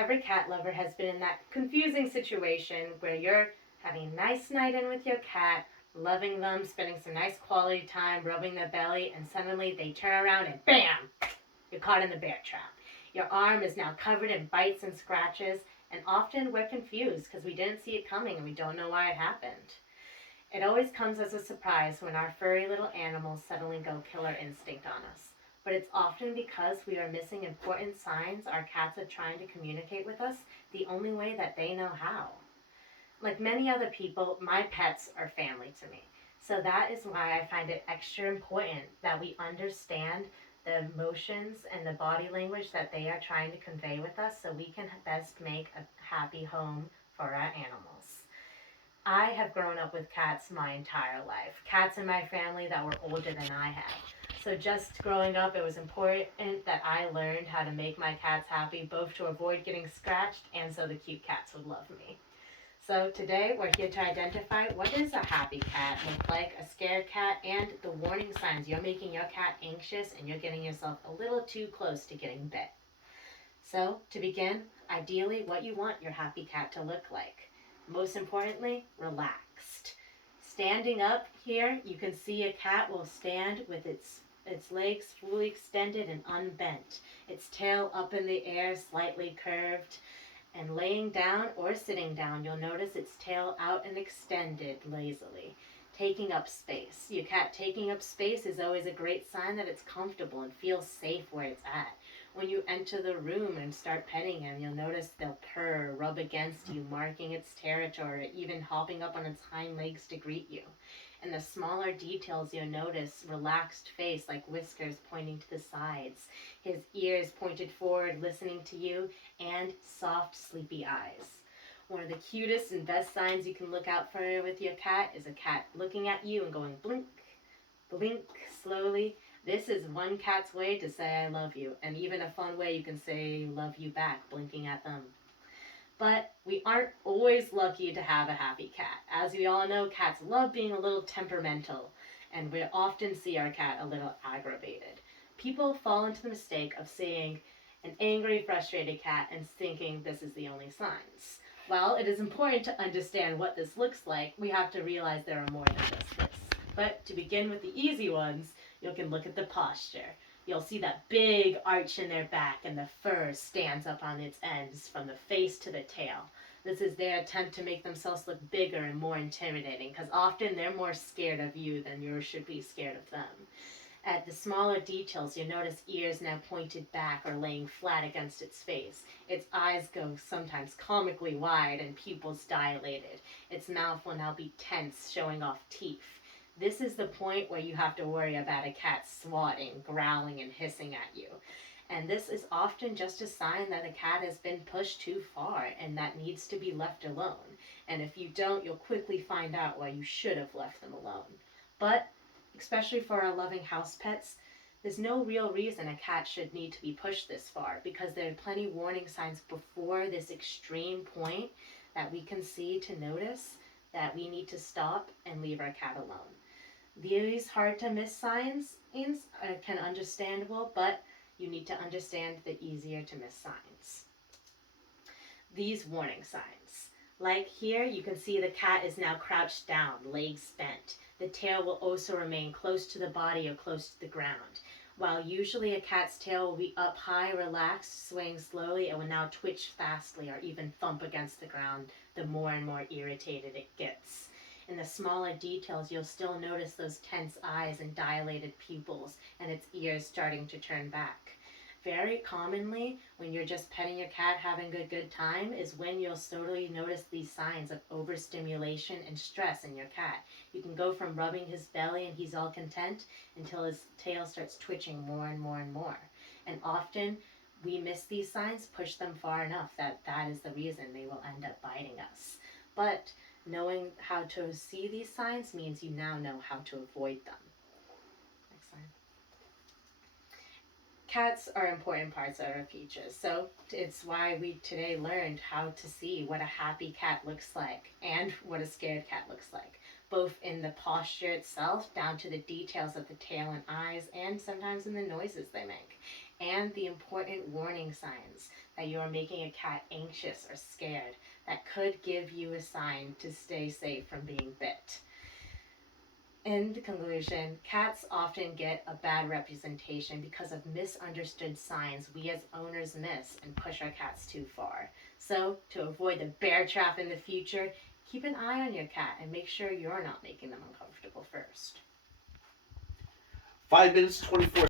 Every cat lover has been in that confusing situation where you're having a nice night in with your cat, loving them, spending some nice quality time, rubbing their belly, and suddenly they turn around and BAM! You're caught in the bear trap. Your arm is now covered in bites and scratches, and often we're confused because we didn't see it coming and we don't know why it happened. It always comes as a surprise when our furry little animals suddenly go killer instinct on us. But it's often because we are missing important signs our cats are trying to communicate with us the only way that they know how. Like many other people, my pets are family to me. So that is why I find it extra important that we understand the emotions and the body language that they are trying to convey with us so we can best make a happy home for our animals. I have grown up with cats my entire life. Cats in my family that were older than I had. So just growing up, it was important that I learned how to make my cats happy, both to avoid getting scratched and so the cute cats would love me. So today we're here to identify what does a happy cat look like, a scared cat, and the warning signs you're making your cat anxious and you're getting yourself a little too close to getting bit. So to begin, ideally what you want your happy cat to look like. Most importantly, relaxed. Standing up here, you can see a cat will stand with its legs fully extended and unbent, its tail up in the air, slightly curved. And laying down or sitting down, you'll notice its tail out and extended lazily, taking up space. Your cat taking up space is always a great sign that it's comfortable and feels safe where it's at. When you enter the room and start petting him, you'll notice they'll purr, rub against you, marking its territory, even hopping up on its hind legs to greet you. And the smaller details you'll notice, relaxed face like whiskers pointing to the sides, his ears pointed forward listening to you, and soft sleepy eyes. One of the cutest and best signs you can look out for with your cat is a cat looking at you and going blink, blink slowly. This is one cat's way to say I love you, and even a fun way you can say love you back, blinking at them. But we aren't always lucky to have a happy cat. As we all know, cats love being a little temperamental, and we often see our cat a little aggravated. People fall into the mistake of seeing an angry, frustrated cat and thinking this is the only signs. While it is important to understand what this looks like, we have to realize there are more than just this. But to begin with the easy ones, you can look at the posture. You'll see that big arch in their back and the fur stands up on its ends from the face to the tail. This is their attempt to make themselves look bigger and more intimidating because often they're more scared of you than you should be scared of them. At the smaller details, you'll notice ears now pointed back or laying flat against its face. Its eyes go sometimes comically wide and pupils dilated. Its mouth will now be tense, showing off teeth. This is the point where you have to worry about a cat swatting, growling, and hissing at you. And this is often just a sign that a cat has been pushed too far and that needs to be left alone. And if you don't, you'll quickly find out why you should have left them alone. But, especially for our loving house pets, there's no real reason a cat should need to be pushed this far because there are plenty warning signs before this extreme point that we can see to notice that we need to stop and leave our cat alone. These hard to miss signs can understandable, but you need to understand the easier to miss signs. These warning signs. Like here, you can see the cat is now crouched down, legs bent. The tail will also remain close to the body or close to the ground. While usually a cat's tail will be up high, relaxed, swaying slowly, it will now twitch fastly or even thump against the ground the more and more irritated it gets. In the smaller details, you'll still notice those tense eyes and dilated pupils and its ears starting to turn back. Very commonly, when you're just petting your cat having a good time, is when you'll slowly notice these signs of overstimulation and stress in your cat. You can go from rubbing his belly and he's all content until his tail starts twitching more and more and more. And often, we miss these signs, push them far enough that is the reason they will end up biting us. But knowing how to see these signs means you now know how to avoid them. Next slide. Cats are important parts of our features, so it's why we today learned how to see what a happy cat looks like and what a scared cat looks like, both in the posture itself, down to the details of the tail and eyes, and sometimes in the noises they make. and the important warning signs that you are making a cat anxious or scared that could give you a sign to stay safe from being bit. In the conclusion, cats often get a bad representation because of misunderstood signs we as owners miss and push our cats too far. So, to avoid the bear trap in the future, keep an eye on your cat and make sure you're not making them uncomfortable first. 5 minutes, 24